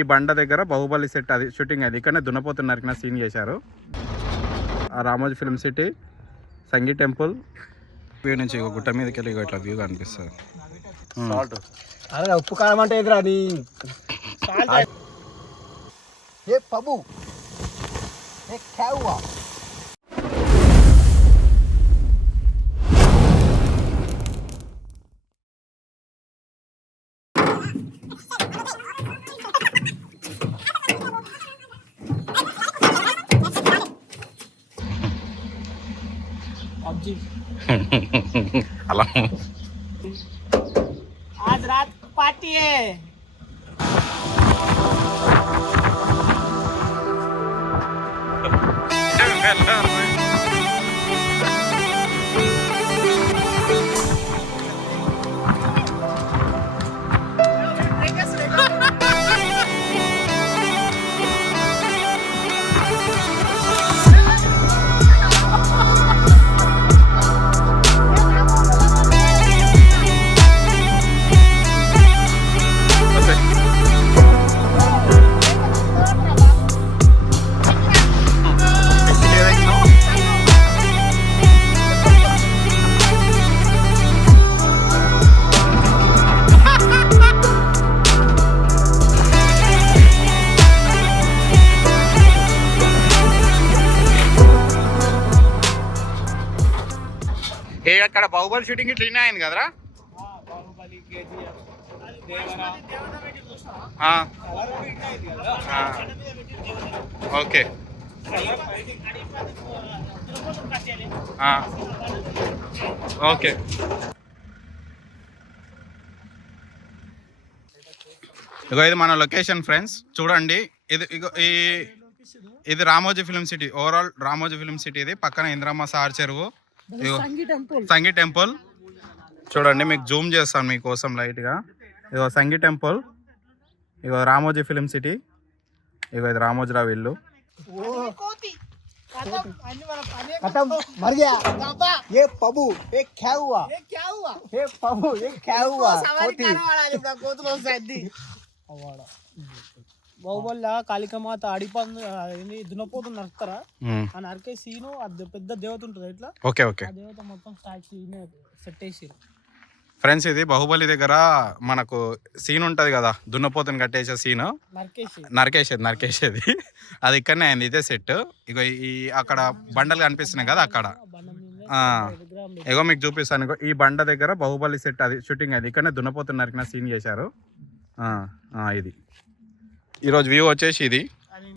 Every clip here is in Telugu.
ఈ బండ దగ్గర బాహుబలి సెట్ అది షూటింగ్ అది ఇక్కడనే దున్నపోతు నరికిన సీన్ చేశారు. ఆ Ramoji film city, Sanghi temple view నుంచి ఒక గుట్ట మీదకి వెళ్ళి ఇట్లా వ్యూ కనిపిస్తుంది. ఉప్పు కారం అంటే ఎదురా నీ ఏ పబు ఏ క్యావువా అలా आज रात पार्टी है. అక్కడ బాహుబలి షూటింగ్ ఇట్లా అయింది కదరా. ఓకే ఓకే ఇగో ఇది మన లొకేషన్ ఫ్రెండ్స్, చూడండి. ఇది Ramoji film city, overall Ramoji film city. ఇది పక్కన ఇంద్రమ్మ సార్ చెరువు, సంగీ టెంపుల్ చూడండి. మీకు జూమ్ చేస్తాను మీకోసం లైట్గా. ఇగో సంగీ టెంపుల్, ఇగో రామోజీ ఫిల్మ్ సిటీ, ఇగో ఇది రామోజీరావు ఇల్లు. బాహుబలిలో కాళికమాత అడిపందు దున్నపోతు నరుకుతారా, ఆ నరికే సీను పెద్ద దేవత ఉంటుంది ఇట్లా. ఓకే ఓకే, ఆ దేవత మొత్తం స్టాచ్యూ సెట్ చేసిరు ఫ్రెండ్స్. ఇది బాహుబలి దగ్గర మనకు సీన్ ఉంటది కదా, దున్నపోతుని కట్టేసే సీన్, నరికేసేది అది ఇక్కడనే అయింది. ఇదే సెట్. ఇగో ఈ అక్కడ బండలు కనిపిస్తున్నాయి కదా అక్కడ. ఇగో మీకు చూపిస్తాను. ఇగో ఈ బండ దగ్గర బాహుబలి సెట్ అది షూటింగ్ అది ఇక్కడనే దున్నపోతుని నరికిన సీన్ చేశారు. ఇది ఈరోజు వ్యూ వచ్చేసి ఇది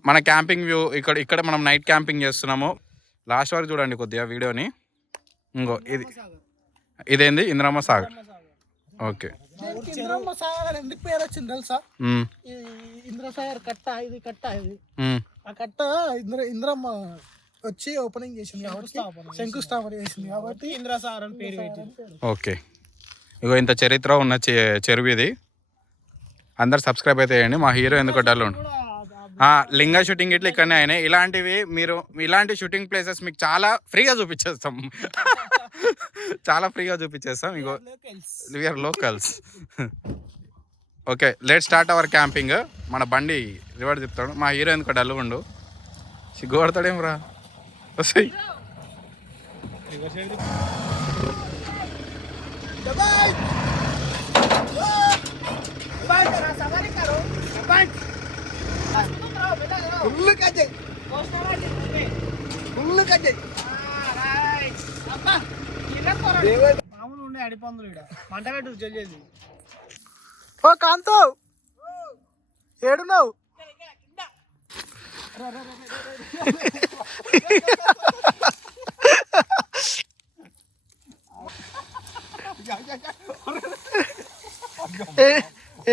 మన క్యాంపింగ్ వ్యూ. ఇక్కడ మనం నైట్ క్యాంపింగ్ చేస్తున్నాము. లాస్ట్ వరకు చూడండి కొద్దిగా వీడియోని. ఇంకో ఇదేంది ఇంద్రమ్మ సాగర్. ఓకే, ఇంద్రమ్మ సాగర్ ఎందుకు పేరు వచ్చింది తెలుసా? ఇంద్రసాగర్ కట్ట, ఇది కట్ట, ఇది ఆ కట్ట ఇంద్రమ్మ వచ్చి ఓపెనింగ్ చేసింది కాబట్టి, శంకుస్థాపన చేసింది కాబట్టి ఇంద్రసాగర్ అని పేరు పెట్టింది. ఓకే, ఇగో ఇంత చరిత్ర ఉన్న చెరువు ఇది. అందరు సబ్స్క్రైబ్ అయితే చేయండి. మా హీరో ఎందుకు డల్ ఉండు. లింగా షూటింగ్ ఇట్లా ఇక్కడనే అయినాయి. ఇలాంటివి మీరు ఇలాంటి షూటింగ్ ప్లేసెస్ మీకు చాలా ఫ్రీగా చూపించేస్తాం. చాలా ఫ్రీగా చూపించేస్తాం. ఇగో we're locals. Okay, let start our camping. మన బండి రివర్స్ చెప్తాడు. మా హీరో ఎందుకు డల్ ఉండు, సిగ్గు పడతాడేం రా. వస్తాయి మామూలు ఉండే అడిపందులు ఇక్కడ మంట పెట్టు చెల్లేది. ఓ కాంతో ఏడున్నావు?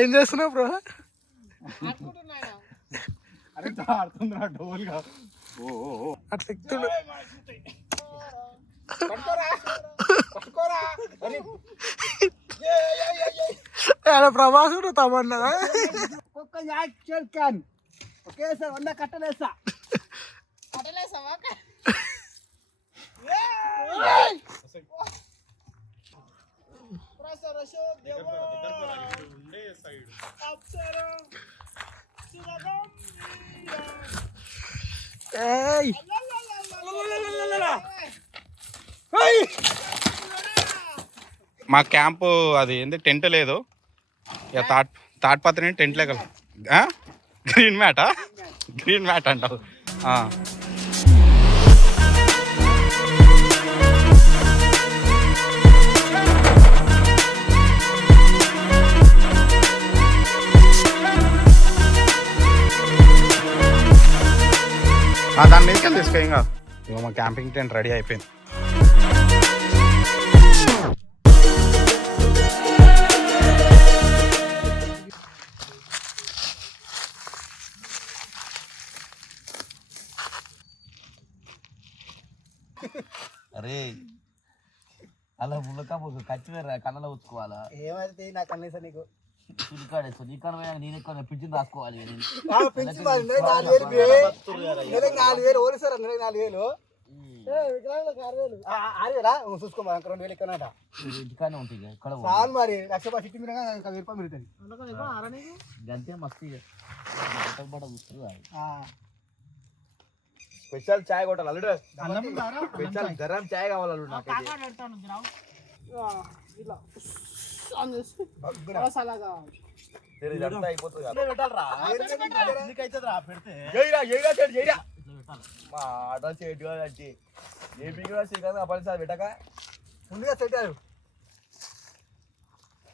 ఏం చేస్తున్నావు బ్రో? అట్లా ఎక్కుతుండు. ప్రభాసుడు తమన్నా ఒకేసారి 100 కట్టలేసా. మా క్యాంపు అది ఏంది టెంట్ లేదు ఇక తాడ్పత్రి టెంట్ లేక గ్రీన్ మ్యాట్ అంటావు దాని మీదకి తీసుకో ఇంకా ఇక మా క్యాంపింగ్ టెంట్ రెడీ అయిపోయింది. అరే అలా ముళ్ళకా ఖచ్చితంగా కళ్ళలో ఉంచుకోవాలా ఏమైతే నాకు కనీసం నీకు చుడికాడేసుకో నీ కన్నా నేను ఎక్కువ పింఛన్ రాసుకోవాలి పెంచి 4,000 ఓడి సార్ 4,000 చూసుకోమా 2,000 ఎక్కువనట ఇంటికానే ఉంటుంది ఇక్కడ చాలు మరి 1,00,000 సిట్టి మీద 1,000 మిగులుతుంది గంతే మస్తు స్పెషల్ చాయ్ కొట్టాలి అల్లుడు స్పెషల్ గరం చాయ్ కావాలి అల్లుడు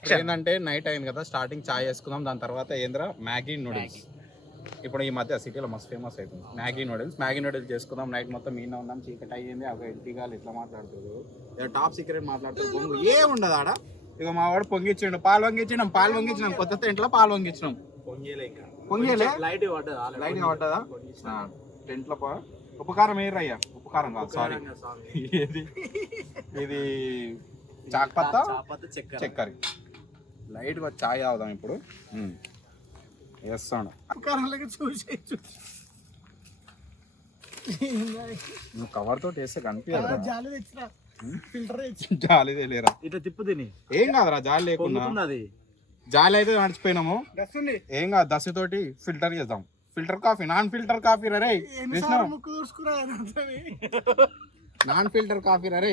ఏంటంటే నైట్ అయింది కదా స్టార్టింగ్ చాయ్ వేసుకుందాం దాని తర్వాత ఏంద్రా మ్యాగీ నూడిల్స్ ఇప్పుడు ఈ మధ్య సిటీలో మస్తు ఫేమస్ అవుతుంది మ్యాగీ నూడిల్స్ చేసుకుందాం నైట్ మొత్తం మీన ఉన్నాం చీకటి అయ్యింది ఒక ఇంటికాలు ఇట్లా మాట్లాడుతుంది టాప్ సీక్రెట్ మాట్లాడుతుంది పొంగు ఏ ఉండదు ఆడ ఇక మా వాడు పొంగిచ్చిండు పాలు వంగించినాం కొత్త టెంట్లో పాలు వంగించినాం పొంగేలే లైట్ పడ్డదా టెంట్లో ఉప్పు కారం వేయరు అయ్యా ఉప్పు కారం కాదు సారీ ఇది చాక్పత్తా చక్కెర లైట్గా చాయ్ తాగుదాం ఇప్పుడు వేస్తాను నువ్వు కవర్ తోటి వేస్తే కనిపించదు జాలి తెలియరా ఇట్లా తిప్పు తిని ఏం కాదురా జాలి లేకుండా జాలి అయితే మర్చిపోయినాము ఏం కాదు దశతోటి ఫిల్టర్ చేద్దాం filter coffee non filter coffee రే నాన్ ఫిల్టర్ కాఫీ రే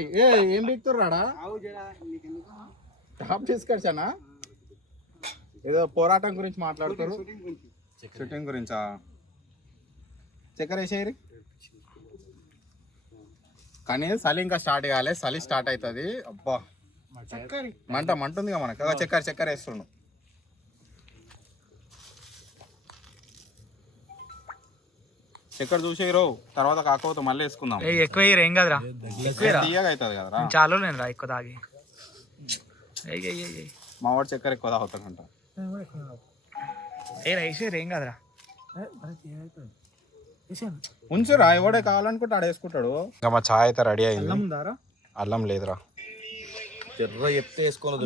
ఏం బిగుతుర్రాడా టాప్ తీసుకొచ్చానా ఏదో పోరాటం గురించి మాట్లాడుతారు షూటింగ్ గురించా చక్కెర వేసేయరి కానీ చలి ఇంకా స్టార్ట్ కాలే చలి స్టార్ట్ అవుతుంది అబ్బా మంటుంది కదా మనకు చక్కెర వేస్తున్నాను చక్కెర చూసేయరు తర్వాత కాకపోతే మళ్ళీ వేసుకుందాం ఎక్కువ ఏం కదరా తీయగా అవుతుంది కదరా చాలు నేను రా ఎక్కువ తాగి మా వాడు చక్కెర ఎక్కువ తాగుతాడంట ఏం కదరా ఉంచురా ఎవడే కావాలనుకుంటే ఆడ వేసుకుంటాడు ఇంకా మా చాయ్ అయితే రెడీ అయింది అల్లం లేదురా ఎర్ర చెప్తే వేసుకోలేదు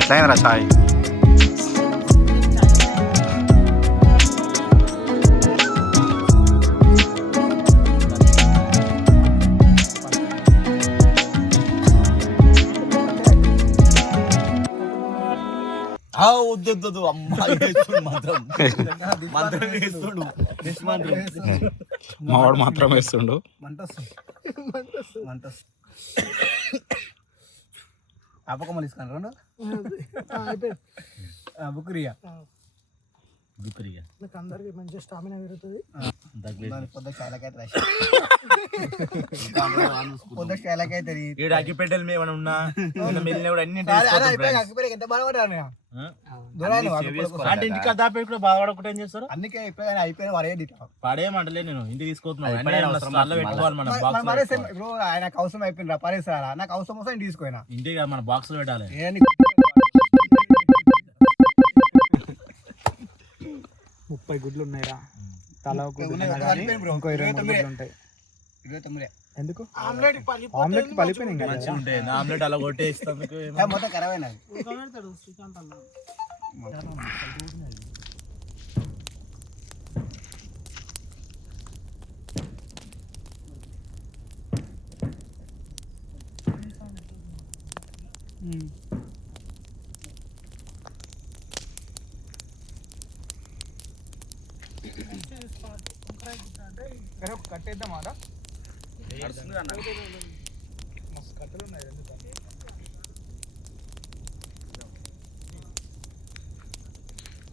ఎట్లయిందిరా చాయ్ వద్దు అమ్మాయి మంత్రం వేస్తుడు మావాడు మాత్రం వేస్తుండు అప్పకమ్మ తీసుకుని రెండు బుక్రియా నాకు అందరికి మంచి స్టామినా పెరుగుతుంది అగ్గిపెట్టెలు మేము ఉన్నా ఎంత బాధపడ్డాను ఇంటికి దాపేట కూడా బాధపడకుండా ఏం చేస్తారు అందుకే అయిపోయిన వాడేది పడేయమంటలే నేను ఇంటికి తీసుకొస్తున్నాను ఇప్పుడు ఆయనకు అవసరం అయిపోయింది పడేస్తారా నాకు అవసరం వస్తే ఇంటికి తీసుకోయినా ఇంటికి మన బాక్స్ లో పెట్టాలి 30 గుడ్లు ఉన్నాయిరా తల 29 ఎందుకు ఆమ్లెట్ ఆమ్లెట్ పలిపోయినాయి కదా ఆమ్లెట్ అలా కొట్టేస్తాం మొత్తం ఖరాబ్ అయినా ఉడకబెడతాడు శ్రీకాంత్ అన్న. కట్టేద్దాం ఆడ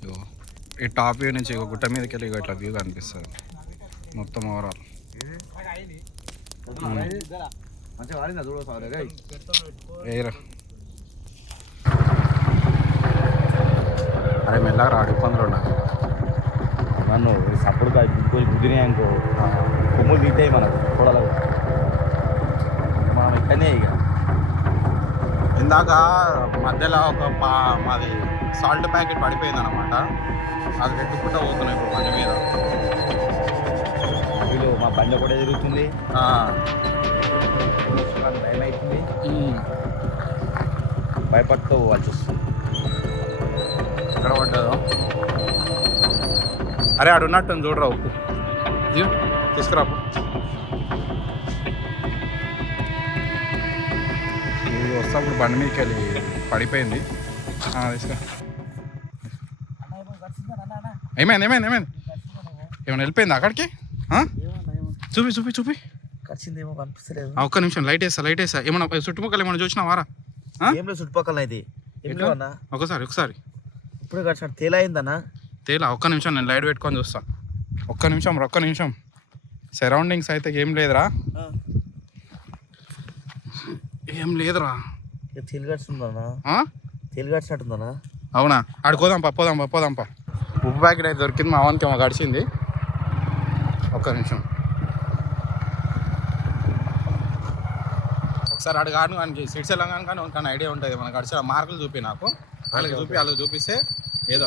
ఇగో ఈ టాప్ వ్యూ నుంచి ఇక గుట్ట మీదకి వెళ్ళి ఇగో ఇట్లా వ్యూ కనిపిస్తుంది మొత్తం ఓవరాల్. మంచిగా వాడిందా చూడ సార్ ఏరా అరే మెల్లగా అడుగుపందులు ఉన్నాయి. నన్ను సప్పుడు గుదినాయి అనుకో కొమ్ములు తీతాయి మనకు చూడాలి మనం ఇక్కడనే ఇక ఇందాక మధ్యలో ఒక మాది సాల్ట్ ప్యాకెట్ పడిపోయింది అనమాట. అది పెట్టుకుంటూ పోతున్నాయి ఇప్పుడు బండి మీద. వీళ్ళు మా బండి కూడా తిరుగుతుంది ఆ, భయం అవుతుంది ఉమ్. భయపడుతూ పోవాల్సి వస్తుంది. ఎక్కడ పడ్డదో అరే ఆడు ఉన్నట్టు చూడరా ఉప్పు తీసుకురాపు. ఇది వస్తాప్పుడు బండి మీదకి వెళ్ళి పడిపోయింది. తీసుకురా. ఏమైంది ఏమైంది ఏమైంది ఏమైనా వెళ్ళిపోయింది అక్కడికి? చూపి చూపి చూపి. కరిచిందేమో కనిపిస్తలేదు. ఒక్క నిమిషం లైట్ వేస్తా. ఏమన్నా చుట్టుపక్కల ఏమన్నా చూసినావారా? ఏం లేదు చుట్టుపక్కల అయితే ఒకసారి ఇప్పుడు కరిచిన తేలా అయిందన్నా. తేలా ఒక్క నిమిషం నేను లైట్ పెట్టుకొని చూస్తా. ఒక్క నిమిషం సరౌండింగ్స్ అయితే ఏం లేదురా. ఏం లేదురా. తేలి కరిచిందన్నా. తేలి కరిచినట్టుందన్నా. అవునా? పోదాంపా. ఉప్పు ప్యాకెట్ అయితే దొరికింది. మా వానికి ఏమో గడిచింది. ఒక్క నిమిషం ఒకసారి అడగాను కానీ సీట్స్ వెళ్ళగాను కానీ ఐడియా ఉంటుంది. మనకు గడిచిన మార్కులు చూపి నాకు వాళ్ళకి చూపిస్తే ఏదో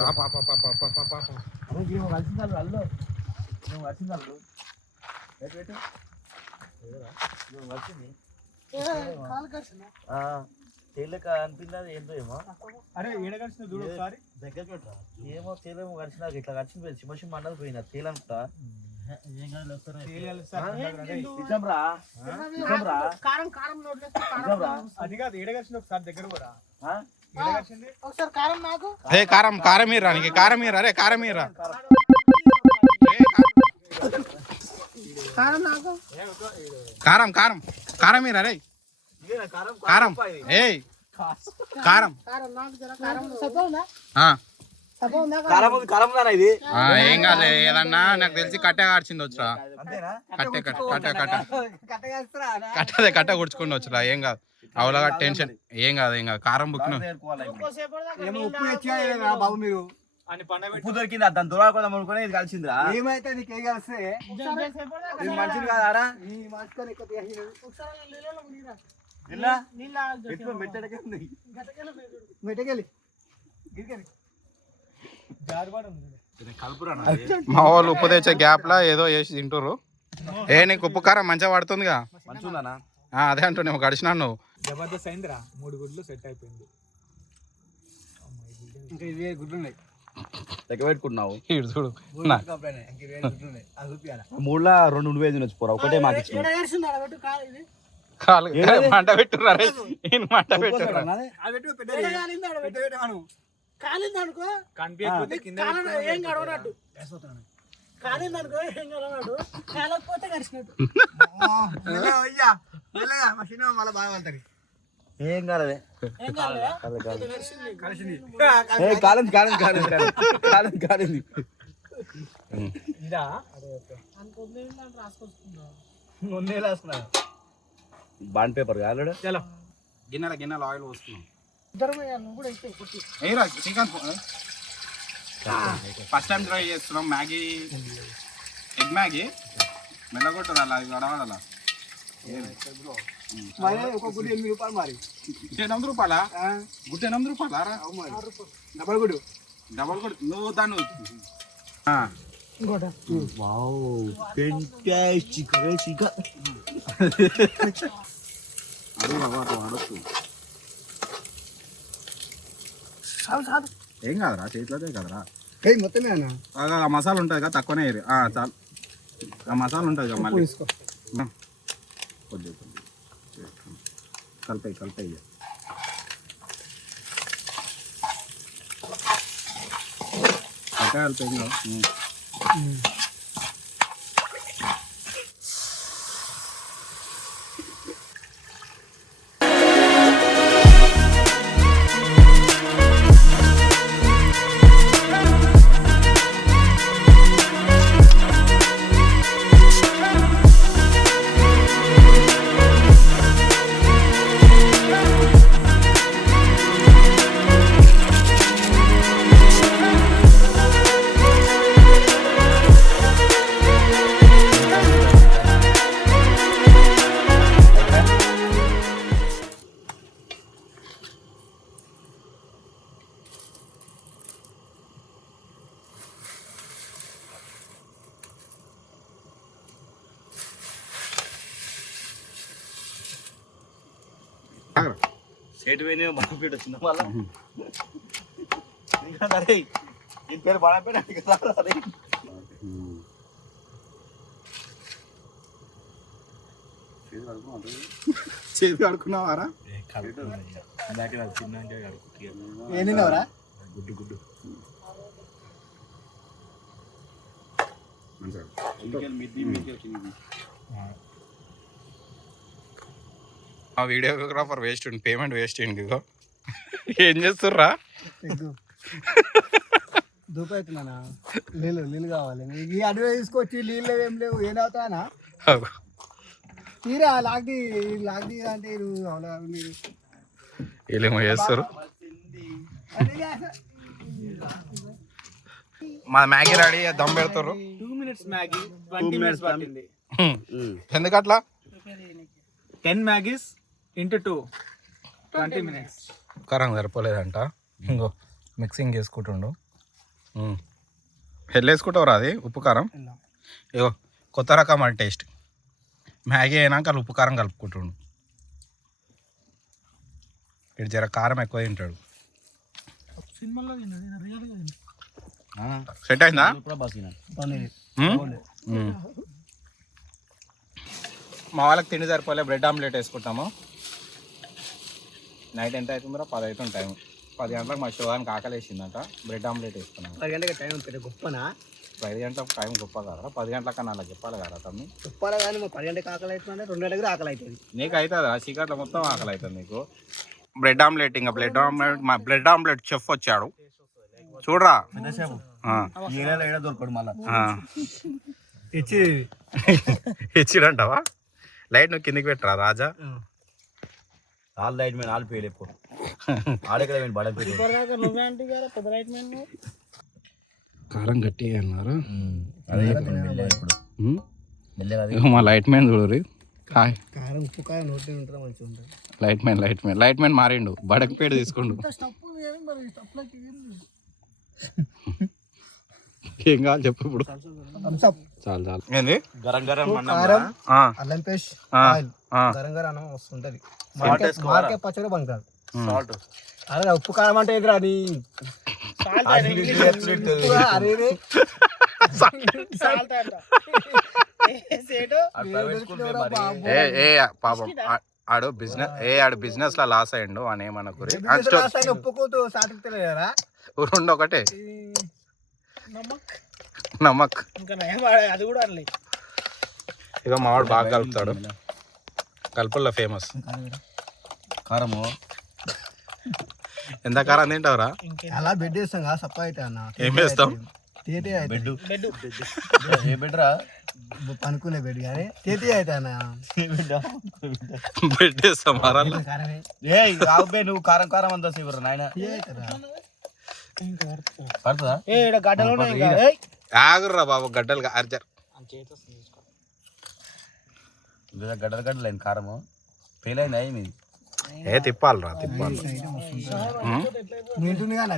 కాలు కరిచిందా? తేలిక అనిపింది ఏంటో ఏమో. అరే ఏడ కలిసిన చూడు ఒకసారి ఏమో తేలేమో కలిసిన ఇట్లా కలిసి చిమ్మ అన్నది పోయినా తేలనుకుంటా. కారం నోట్లేస్తే కారం అది కాదు ఏడ కలిసిన ఒకసారి దగ్గర కూడా ఒకసారి కారం నాకు అదే కారం మీరా నీకు కారం మీరా అరే కారం మీరా కారం నాకు కారం మీరా రే కారం ఏయ్ కారం కారం నాకు జర కారం సబ్బు ఉందా? ఆ. సబ్బు ఉందా? కారం ఇది ఆ, ఏం కాదు ఏదన్నా నాకు తెలిసి కట్టే కాడ్చింది వచ్చురా. అంతేనా? కట్ట గుడ్చుకుంటూ వచ్చురా. ఏం కాదు అవులాగా టెన్షన్ ఏం కాదు కారం బుక్ ఉప్పు తెచ్చి బాబు మీరు ఉప్పు దొరికింది దాని దొరకదాం అనుకుని ఇది కలిసిందిరా. ఏమైతే నీకు ఏం కలిస్తే మనుషులు కాదారా నీ మార్చుకొని ఎక్కువ ఒకసారి నీళ్ళలో మునిగిరా. ఇలా నీళ్ళ మెట్టకెళ్ళి మా వాళ్ళు ఉప్పు తెచ్చే గ్యాప్ లా ఏదో వేసి తింటారు. నీకు ఉప్పు కారం మంచిగా పడుతుందిగా. మంచిగుందనా? అదే అంటున్నావు గడిచినాను నువ్వు. జబర్దస్త్ అయిందిరా 3 గుడ్లు సెట్ అయిపోయింది. ఇంకా 20 గుడ్లు ఉన్నాయి దగ్గర పెట్టుకుంటున్నావు. ఈడు చూడు మూడులా 2 నువ్వే తినొచ్చు పోరా. ఒకటే మాకు ఇచ్చిన ఏడ కరిచింది ఆడ పెట్టు కాలు ఇది. మంట పెట్టురా మంట పెట్టురా. ఏడ కాలింది ఆడ పెట్టు. కాలింది అనుకో ఏం గడవనట్టు. కాలింది అనుకో ఏం గడవనట్టు. కాలకపోతే కరిచినట్టు. ఏం కాలే ఏం కాలేదా? కాలింది. ఇదా అనుకో రాసుకొచ్చుకుందాం. బాండ్ పేపర్ కాలేడు. చలో గిన్నెల ఆయిల్ పోసుకున్నాం. ఇద్దరు నువ్వు కూడా అయితే కొట్టి ఏరా చికెన్ ఫస్ట్ టైం ట్రై చేస్తున్నాం. మ్యాగీ ఎగ్ మ్యాగీ మెల్లగొట్టదు అలా అది గడవాల. మరి ఒక గుడి 8 రూపాయలు మరి 8 రూపాయలా? గుడ్డ 8 రూపాయలా? డబల్ గుడి డబల్ కూడా నువ్వు దాన్ని ఇంకోట వావ్ ఫెంటాస్టిక్. ఏం కాదురా చేతిలోదే కదరా మొత్తమే అన్న ఆ మసాలా ఉంటుంది కదా తక్కువనే వేయరు చాలు ఆ మసాలా ఉంటుంది కదా మళ్ళీ కొద్దిగా కలిపాయి కలిపాయి కలిపాయి సేటు పోయినా బాగుపేట వచ్చింది మళ్ళా అరే ఈ పేరు బాడపేట కదా అరే చేతి కడుక్కున్నావారా ఏంటివరా గుడ్డు గుడ్డు ఆ వీడియోగ్రాఫర్ వేస్ట్ ఉంది పేమెంట్ వేస్ట్ అయింది ఇగో ఏం చేస్తుర్రా దూపు అవుతున్నానా నీళ్ళు కావాలి ఈ అడవి తీసుకొచ్చి నీళ్ళు ఏం లేవు ఏం అవుతానా తీరా లాగ్ది అంటే వీళ్ళేమో చేస్తారు మా మ్యాగీ రెడీ దమ్ పెడతారు 2 minutes మ్యాగీ 20 minutes పట్టింది ఎందుకట్లా 10 మ్యాగీస్ ఇంటూ 2 20 minutes కారం సరిపోలేదంట ఇంకో మిక్సింగ్ చేసుకుంటుండు వెళ్ళేసుకుంటావురా అది ఉప్పు కారం ఇగో కొత్త రకం అని టేస్ట్ మ్యాగీ అయినాక ఉప్పు కారం కలుపుకుంటుండు ఇటు జర కారం ఎక్కువ తింటాడు సినిమాలో సెట్ అయిందా మా వాళ్ళకి తిండి సరిపోలే బ్రెడ్ ఆమ్లెట్ వేసుకుంటాము నైట్ ఎంత అవుతుందో 10 అవుతుంది టైం 10 గంటలకు మా శివానికి ఆకలి వేసిందంట బ్రెడ్ ఆమ్లెట్ వేసుకున్నాము 10 గంటలకు టైం పెద్ద గొప్పనా 5 గంటలకు టైం గొప్ప కదా 10 గంటలకన్నా అలా చెప్పాలి కదా తమ్మి చెప్పాలి కానీ మా 10 గంటలకు ఆకలి అవుతుందంటే 2 గంటలకు ఆకలి అవుతుంది నీకు అవుతుందా చీకట్లో మొత్తం ఆకలి అవుతుంది నీకు బ్రెడ్ ఆమ్లెట్ ఇంకా బ్రెడ్ ఆమ్లెట్ చెఫ్ వచ్చాడు చూడరా దొరకడు మళ్ళా ఇచ్చిడంటావా లైట్ నువ్వు కిందికి పెట్టరా రాజా ఆల్ లైట్ మ్యాన్ ఆల్ పేలు ఎక్కువ ఆడెక్కడ బడపేలు కారం గట్టి అన్నారు అదే ఇప్పుడు మా లైట్ మ్యాన్ చూడరు హాయ్ కారం ఉప్పు కారం నోట్లో ఉంటారా మంచిగా ఉంటుంది లైట్ మ్యాన్ మారిండు బడకపేట తీసుకుండు ఏం కావాలి చెప్పు ఇప్పుడు చాలు చాలు ఏంది గరం గరం కారం అల్లం పేస్ట్ ఆయిల్ గరం గరం అన్నం వస్తుంటది మార్కెట్ పచ్చడి బంగారు సాల్ట్ అరే ఉప్పు కారం అంటే ఎదురా నీ పాపం ఆడు బిజినెస్ లో లాస్ అయ్యిండు అని ఏమనుకో ఉప్పుకోతూ సాటిలేరా రెండు ఒకటే నమ్మక్ అది కూడా అనలే ఇక మావాడు బాగా కలుపుతాడు కలుపుల్లో ఫేమస్ కారము ఎంత కారం తింటావురా అలా బెడ్ వేస్తాం కదా సప్ప అయితే అన్న ఏం వేస్తాం బెడ్ ఏ బెడ్రా పనుకునే బెడ్ కానీ తేతి అయితే అన్న బెడ్ వేస్తాం కారమే ఏ నువ్వు కారం కారం అంతా ఇవ్వరు నాయన పడుతుందా ఆగుర్రా బాబు గడ్డలు అర్జర్ గడ్డలు గడ్డలు అయింది కారము ఫెయిల్ అయింది అయ్యి మీది తిప్పాలిరా తిప్పాలి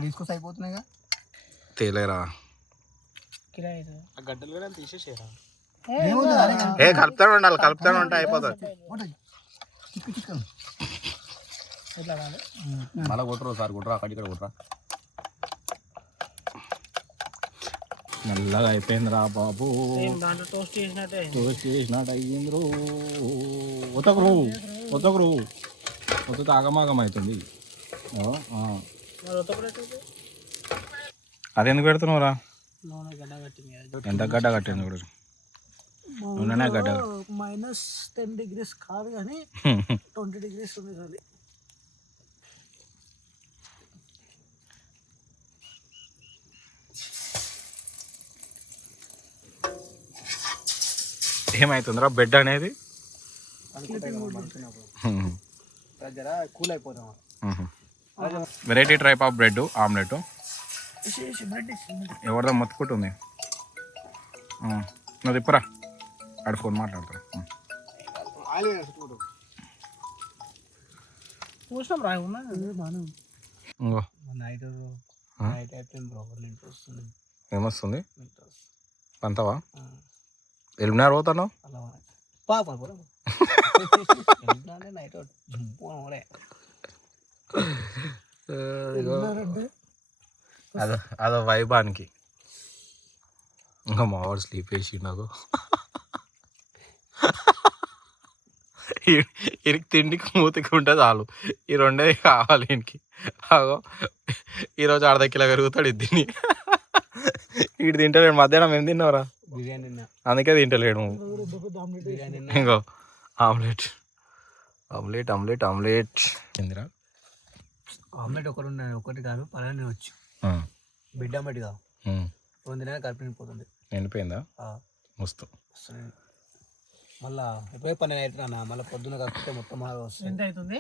తీసుకొస్తే అయిపోతున్నాయిగా తేలేరా గడ్డలు కూడా తీసేసారా ఏ కలుపుతానే ఉండాలి, కలుపుతానే ఉంటే అయిపోతుంది. ఇట్లా కాదు. మళ్ళా కొట్టరు సార్, కొట్టరా అక్కడి ఇక్కడ కొట్టరా. నల్లగా అయిపోయిందిరా బాబు, దాంట్లో టోస్ట్ చేసినట్టే టోస్ట్ చేసినట్టు అయ్యిందిరు. ఉతకరు ఉతకరు ఉతక ఆగమాగం అవుతుంది. మరి ఉతకబెట్టేది అది ఎందుకు పెడుతున్నావురా? నూనె గడ్డ కట్టింది కదా. ఎంత గడ్డ కట్టింది కూడా నూనెనే గడ్డ. -10 degrees కాదు కానీ 20 degrees ఉంది అది. ఏమవుతుందిరా బెడ్ అనేది? కూల్ అయిపోతాం. Variety type of bread omelette. ఎవరిదో మొత్తుకుంటుంది. నువ్వు తిప్పురా, ఆడ ఫోన్ మాట్లాడతా. చూసినాం రా ఉన్నా బాగానే ఇంకో నైట్ అయిపోయింది బ్రోకర్ ఇంటి వస్తుంది. ఏమొస్తుంది? పంతవా? ఎల్లున్నారు పోతాను. అలా పాప నైట్ పోరే. అదో వైబానికి. ఇంకా మావాడు స్లీప్ వేసి నాకు ఇరికి తిండికి మూతికి ఉంటే చాలు, ఈ రెండే కావాలి ఈయనకి. అగో ఈరోజు 1/2 కిలో పెరుగుతాడు ఇది తిని. ఇటు తింటలేడు. మధ్యాహ్నం ఏం తిన్నావురా? బిర్యానీ అందుకే తింటలేడు. బిర్యానీ ఇంకో ఆమ్లెట్ ఆమ్లెట్ ఆమ్లెట్ ఆమ్లెట్ ఏందిరా? ఆమ్లెట్ ఒకటి కాదు 12 వచ్చు. బిడ్డ ఆమ్లెట్ కాదు, 2 దినాలు కలిపి నిండిపోతుంది. ఎండిపోయిందా? మస్తు. మళ్ళా ఎప్పుడే 12 అవుతుంది. మళ్ళీ పొద్దున కలిపితే మొత్తం వస్తుంది. ఎంత అవుతుంది?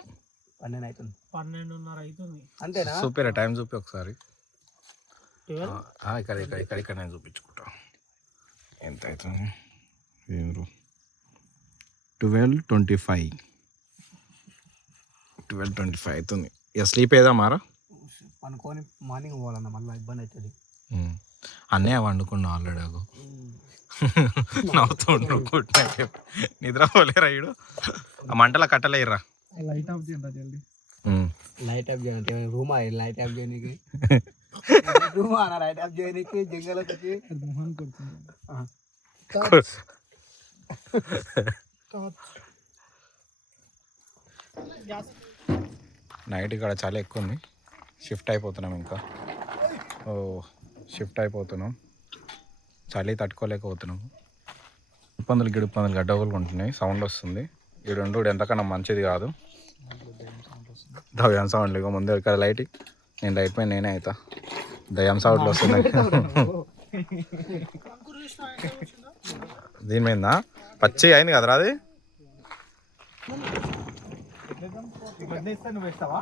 12 అవుతుంది. 12:30 అవుతుంది. అంతేనా? చూపిరా, టైం చూపి ఒకసారి. 12? ఇక్కడ నేను చూపించుకుంటా ఎంత అవుతుంది. 12:25 అవుతుంది. ఇక స్లీప్ ఏదా మారా? అనుకోని మార్నింగ్ పోవాలన్న మళ్ళీ ఇబ్బంది అవుతుంది. అన్నయ్య వండుకున్నా ఆల్రెడీ. నవ్వుతుండ్రు గుడ్ నైట్. నిద్రపోలేరా ఇడు? ఆ మంటల కట్టలేరా? లైట్ ఆఫ్ చేయండి జల్దీ. లైట్ ఆఫ్ చేయాలంటే రూమా లైట్ ఆఫ్ చేయడానికి రూమా లైట్ ఆఫ్ చేయడానికి జంగలకి మొహన్ కొడుతుంది. నైట్ ఇక్కడ చాలా ఎక్కువ ఉంది. షిఫ్ట్ అయిపోతున్నాం ఇంకా. షిఫ్ట్ అయిపోతున్నాం. చలి తట్టుకోలేకపోతున్నాం. గిడుపందులు గడ్డగోలు ఉంటున్నాయి. సౌండ్ వస్తుంది. ఈ రెండు ఎంతకన్నా మంచిది కాదు. దయ్యం సౌండ్ ఇక ముందు ఇక్కడ లైట్, నేను లైట్ పైన నేనే అవుతా. దయ్యం సౌండ్లు వస్తున్నాయి. దీని మీద పచ్చి అయింది కదరా అది. నువ్వు వేస్తావా?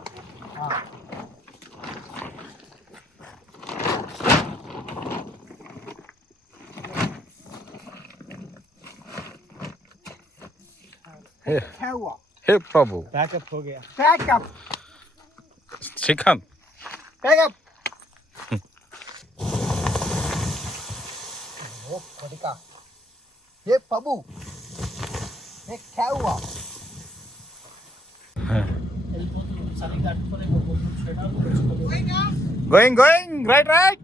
हे प्रभु, पैकअप हो गया. Pack up chicken pack up. वो खड़का ये प्रभु ये क्या हुआ? going right.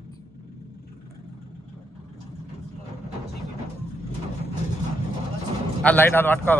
ఆ లైట్ అది పట్టుకో.